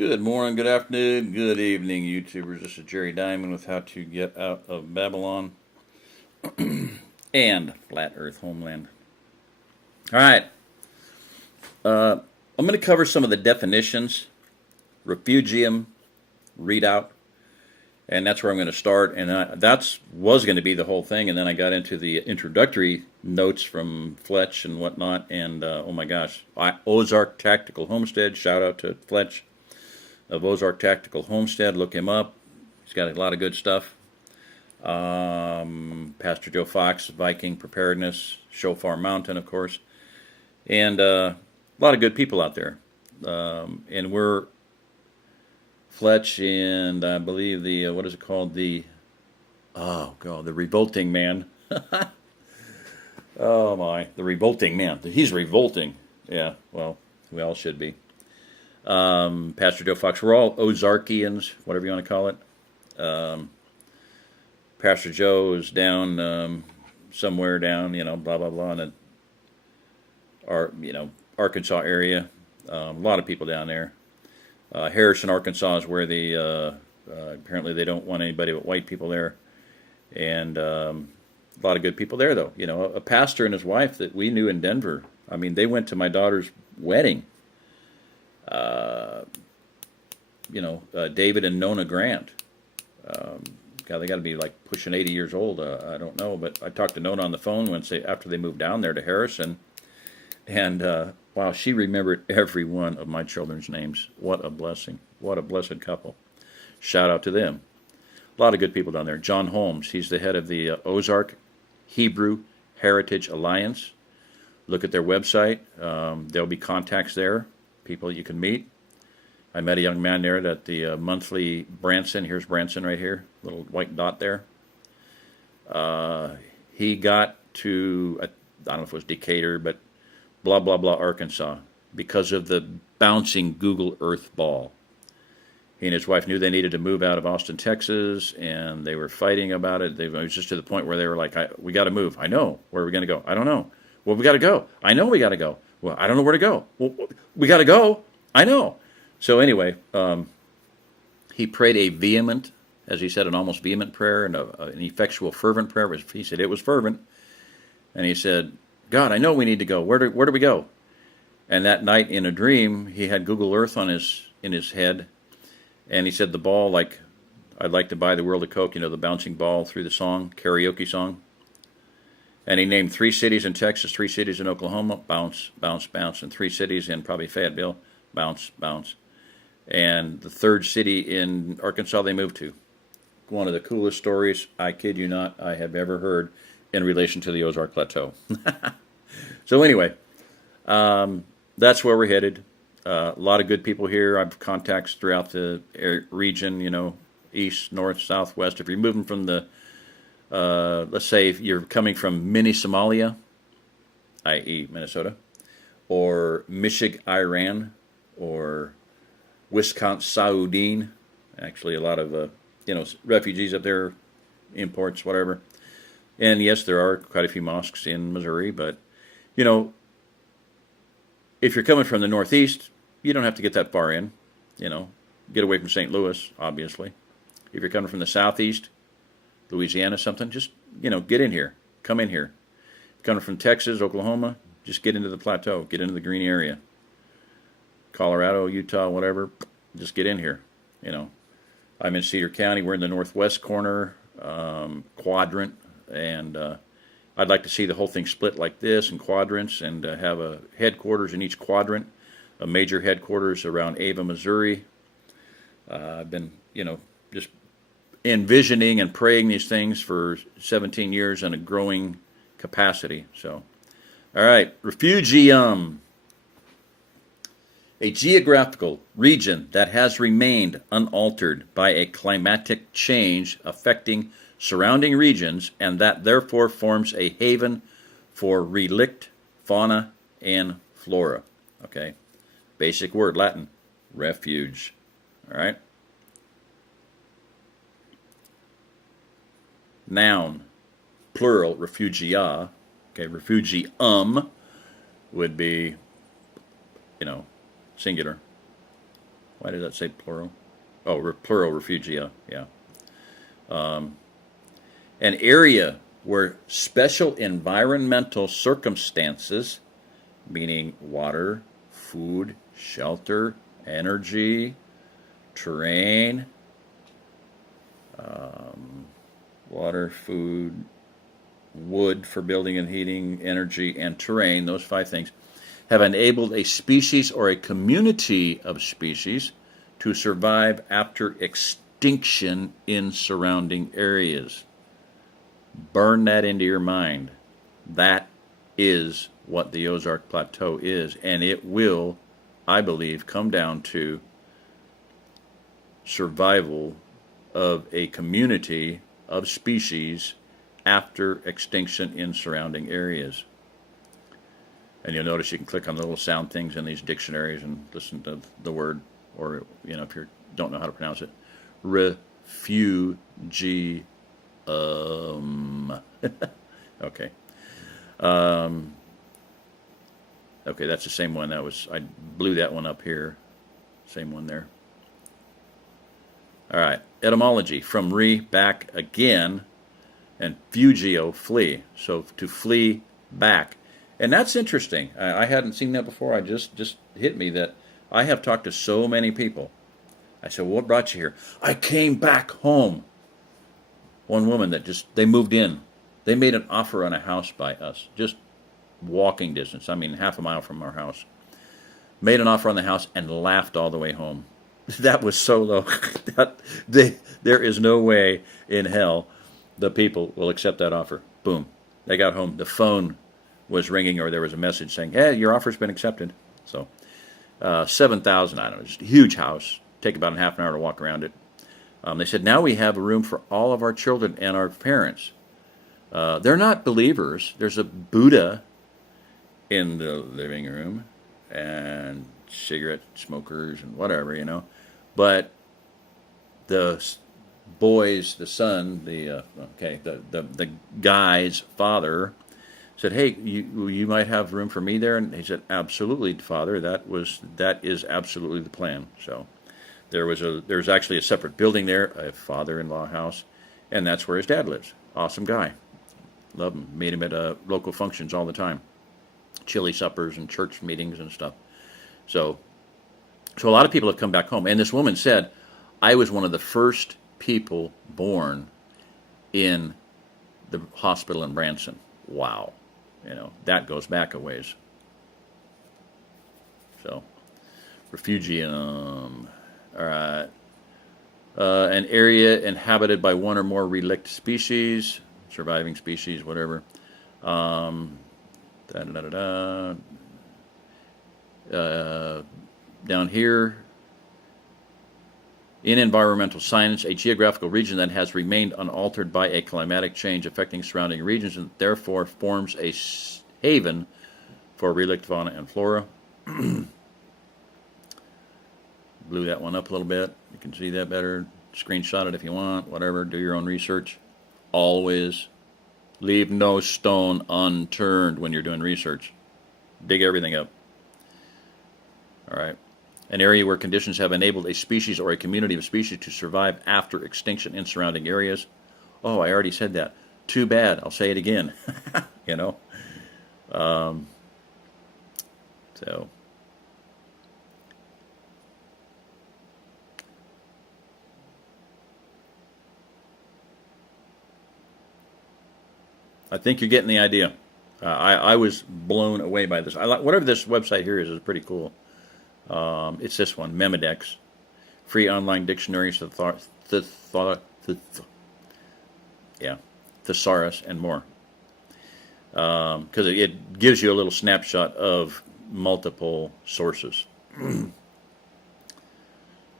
Good morning, good afternoon, good evening, YouTubers. This is Jerry Diamond with How to Get Out of Babylon and Flat Earth Homeland. All right, I'm going to cover some of the definitions, refugium, Redoubt, and that's where I'm going to start. And that was going to be the whole thing, and then I got into the introductory notes from Fletch and whatnot, and oh my gosh, OzArk Tactical Homestead, shout out to Fletch of OzArk Tactical Homestead. Look him up. He's got a lot of good stuff. Pastor Joe Fox, Viking Preparedness, Shofar Mountain, of course. And a lot of good people out there. And we're Fletch and I believe the, what is it called? The Revolting Man. Oh my, the Revolting Man. He's revolting. Yeah, well, we all should be. Pastor Joe Fox. We're all Ozarkians, whatever you want to call it. Pastor Joe is down somewhere down, blah blah blah, in Arkansas area. A lot of people down there. Harrison, Arkansas is where they apparently they don't want anybody but white people there, and a lot of good people there though. A pastor and his wife that we knew in Denver. I mean, they went to my daughter's wedding. David and Nona Grant. God, they got to be like pushing 80 years old. I don't know, but I talked to Nona on the phone after they moved down there to Harrison, and wow, she remembered every one of my children's names. What a blessing! What a blessed couple. Shout out to them. A lot of good people down there. John Holmes, he's the head of the OzArk Hebrew Heritage Alliance. Look at their website. There'll be contacts there. People you can meet. I met a young man there at the monthly Branson. Here's Branson right here, little white dot there. He got to, I don't know if it was Decatur, but blah, blah, blah, Arkansas, because of the bouncing Google Earth ball. He and his wife knew they needed to move out of Austin, Texas, and they were fighting about it. It was just to the point where they were like, we got to move. I know. Where are we going to go? I don't know. Well, we got to go. I know we got to go. Well, I don't know where to go. Well, we got to go. I know. So anyway, he prayed a vehement, as he said, an almost vehement prayer and an effectual, fervent prayer. He said it was fervent. And he said, God, I know we need to go. Where do we go? And that night in a dream, he had Google Earth in his head. And he said the ball, like, I'd like to buy the world of Coke, the bouncing ball through the song, karaoke song. And he named 3 cities in Texas, 3 cities in Oklahoma, bounce, bounce, bounce, and 3 cities in probably Fayetteville, bounce, bounce. And the 3rd city in Arkansas they moved to. One of the coolest stories, I kid you not, I have ever heard in relation to the OzArk Plateau. So anyway, that's where we're headed. A lot of good people here. I have contacts throughout the region, east, north, south, west. If you're moving from the let's say if you're coming from mini Somalia, i.e. Minnesota, or Michigan, Iran, or Wisconsin, Saudine, actually a lot of, refugees up there, imports, whatever. And yes, there are quite a few mosques in Missouri, but, if you're coming from the Northeast, you don't have to get that far in, get away from St. Louis, obviously. If you're coming from the Southeast, Louisiana, something, just, get in here. Come in here. Coming from Texas, Oklahoma, just get into the plateau. Get into the green area. Colorado, Utah, whatever, just get in here. I'm in Cedar County. We're in the northwest corner quadrant, and I'd like to see the whole thing split like this in quadrants and have a headquarters in each quadrant, a major headquarters around Ava, Missouri. I've been, just envisioning and praying these things for 17 years in a growing capacity. So, all right, refugium. A geographical region that has remained unaltered by a climatic change affecting surrounding regions and that therefore forms a haven for relict fauna and flora. Okay, basic word, Latin, refuge. All right. Noun, plural, refugia. Okay, refugium would be, singular. Why did that say plural? Oh, plural refugia, yeah. An area where special environmental circumstances, meaning water, food, shelter, energy, terrain, water, food, wood for building and heating, energy, and terrain, those 5 things, have enabled a species or a community of species to survive after extinction in surrounding areas. Burn that into your mind. That is what the OzArk Plateau is, and it will, I believe, come down to survival of a community of species after extinction in surrounding areas. And you'll notice you can click on the little sound things in these dictionaries and listen to the word, or if you don't know how to pronounce it, refugium. Okay. Okay, that's the same one. I blew that one up here. Same one there. All right. Etymology, from back again, and fugio, flee. So to flee back. And that's interesting. I hadn't seen that before. I just hit me that I have talked to so many people. I said, well, what brought you here? I came back home. One woman they moved in. They made an offer on a house by us, just walking distance. I mean, half a mile from our house. Made an offer on the house and laughed all the way home. That was so low. There is no way in hell the people will accept that offer. Boom. They got home. The phone was ringing, or there was a message saying, hey, your offer's been accepted. So 7,000, I don't know, just a huge house. Take about half an hour to walk around it. They said, now we have a room for all of our children and our parents. They're not believers. There's a Buddha in the living room, and cigarette smokers and whatever, But the boys, the son, the guy's father said, hey, you might have room for me there. And he said, absolutely, Father. That is absolutely the plan. So there's actually a separate building there, a father-in-law house, and that's where his dad lives. Awesome guy. Love him. Meet him at local functions all the time. Chili suppers and church meetings and stuff. So a lot of people have come back home. And this woman said, I was one of the first people born in the hospital in Branson. Wow. That goes back a ways. So, refugium. All right. An area inhabited by one or more relict species, surviving species, whatever. Down here, in environmental science, a geographical region that has remained unaltered by a climatic change affecting surrounding regions and therefore forms a haven for relict fauna and flora. Blew that one up a little bit. You can see that better. Screenshot it if you want, whatever. Do your own research. Always leave no stone unturned when you're doing research. Dig everything up. All right. An area where conditions have enabled a species or a community of species to survive after extinction in surrounding areas. Oh, I already said that. Too bad. I'll say it again. So. I think you're getting the idea. I was blown away by this. Whatever this website here is pretty cool. It's this one, Memodex, free online dictionaries to thesaurus and more. Because it gives you a little snapshot of multiple sources.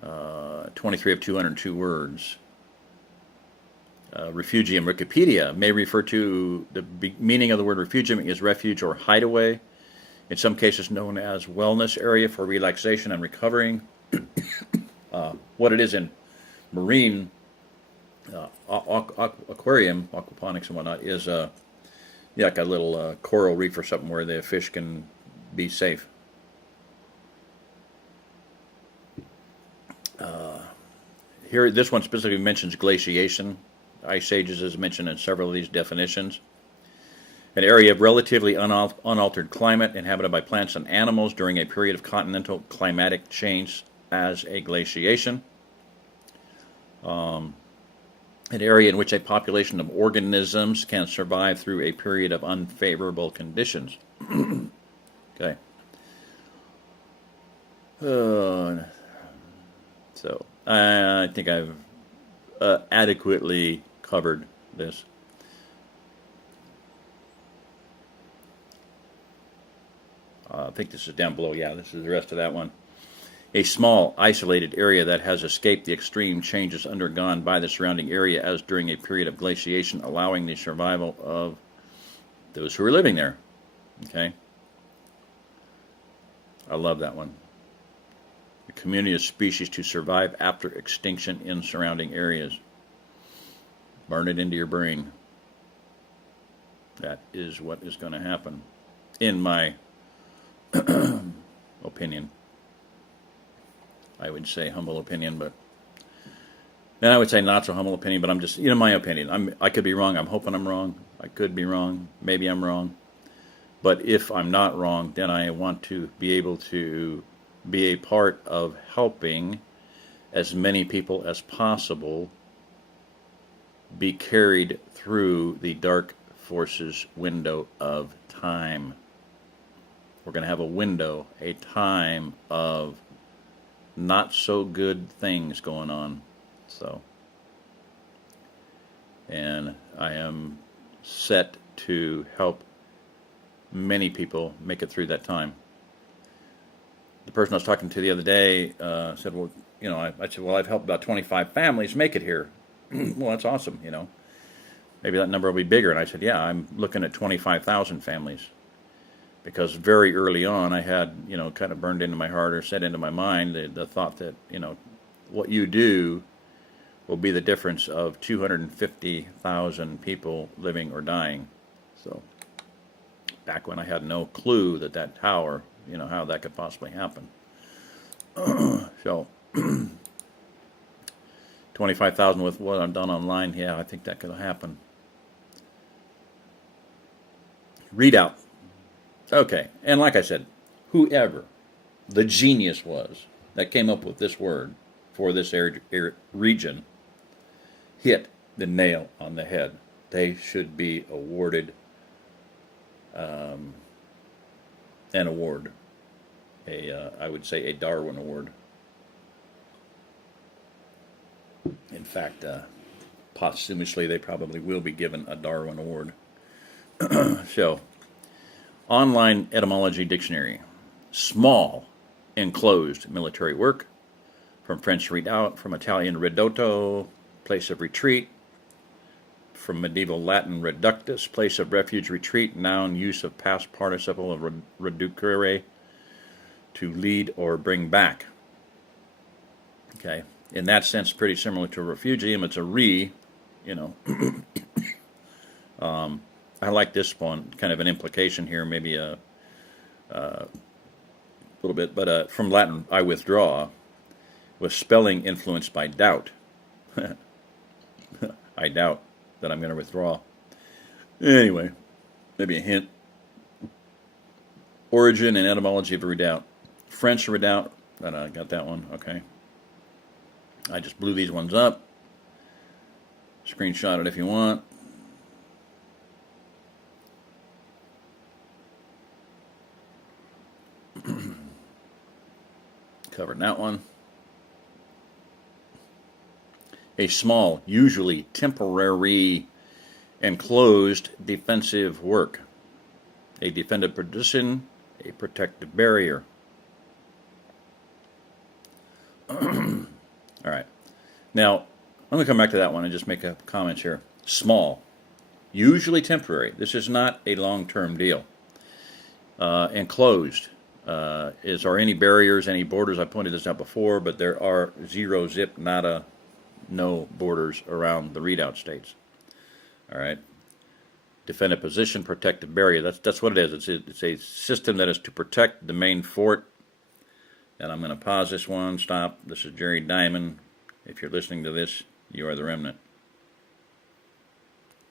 23 of 202 words. Refugium. Wikipedia may refer to the meaning of the word refugium is refuge or hideaway, in some cases known as wellness area for relaxation and recovering. What it is in marine aquarium, aquaponics and whatnot, is like a little coral reef or something where the fish can be safe. Here, this one specifically mentions glaciation. Ice ages is mentioned in several of these definitions. An area of relatively unaltered climate inhabited by plants and animals during a period of continental climatic change as a glaciation. An area in which a population of organisms can survive through a period of unfavorable conditions. Okay. So I think I've adequately covered this. I think this is down below. Yeah, this is the rest of that one. A small, isolated area that has escaped the extreme changes undergone by the surrounding area as during a period of glaciation, allowing the survival of those who are living there. Okay? I love that one. A community of species to survive after extinction in surrounding areas. Burn it into your brain. That is what is going to happen, in my opinion. I would say humble opinion, but then I would say not so humble opinion, but I'm just, my opinion. I could be wrong. I'm hoping I'm wrong. I could be wrong. Maybe I'm wrong. But if I'm not wrong, then I want to be able to be a part of helping as many people as possible be carried through the dark forces window of time. We're going to have a window, a time of not so good things going on. So, and I am set to help many people make it through that time. The person I was talking to the other day said, well, I said, well, I've helped about 25 families make it here. Well, that's awesome, Maybe that number will be bigger. And I said, yeah, I'm looking at 25,000 families. Because very early on, I had, kind of burned into my heart or set into my mind the thought that, what you do will be the difference of 250,000 people living or dying. So, back when I had no clue that tower, how that could possibly happen. So, 25,000 with what I've done online, yeah, I think that could happen. Redoubt. Okay, and like I said, whoever the genius was that came up with this word for this region hit the nail on the head. They should be awarded an award, I would say a Darwin Award. In fact, posthumously, they probably will be given a Darwin Award. So, online etymology dictionary. Small, enclosed military work. From French redoubt, from Italian redotto, place of retreat. From medieval Latin reductus, place of refuge, retreat. Noun, use of past participle of reducere, to lead or bring back. Okay, in that sense, pretty similar to refugium. It's a I like this one, kind of an implication here, maybe a little bit, but from Latin, I withdraw, with spelling influenced by doubt. I doubt that I'm going to withdraw. Anyway, maybe a hint. Origin and etymology of redoubt. French redoubt, I got that one, okay. I just blew these ones up. Screenshot it if you want. Covered that one. A small, usually temporary, enclosed defensive work. A defended position, a protective barrier. All right. Now, I'm going to come back to that one and just make a comment here. Small, usually temporary. This is not a long-term deal. Enclosed. Is there any barriers, any borders? I pointed this out before, but there are zero, zip, nada, no borders around the redoubt states. All right. Defend a position, protective barrier. That's what it is. It's a system that is to protect the main fort. And I'm going to pause this one. Stop. This is Jerry Diamond If you're listening to this, you are the remnant.